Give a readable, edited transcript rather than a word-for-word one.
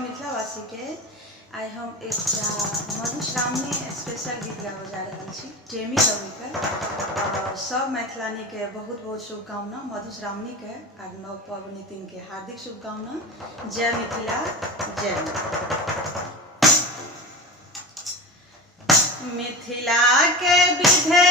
मिथिलावासी के आइ हम एक मधुश्रावणी स्पेशल गीत गाबे जा रहा छी टेमी रवि और सब मैथिलानी के बहुत बहुत शुभकामना। मधुश्रावणी के आ नव पबनैतिन के हार्दिक शुभकामना। जय मिथिला जय मिथिला के विधे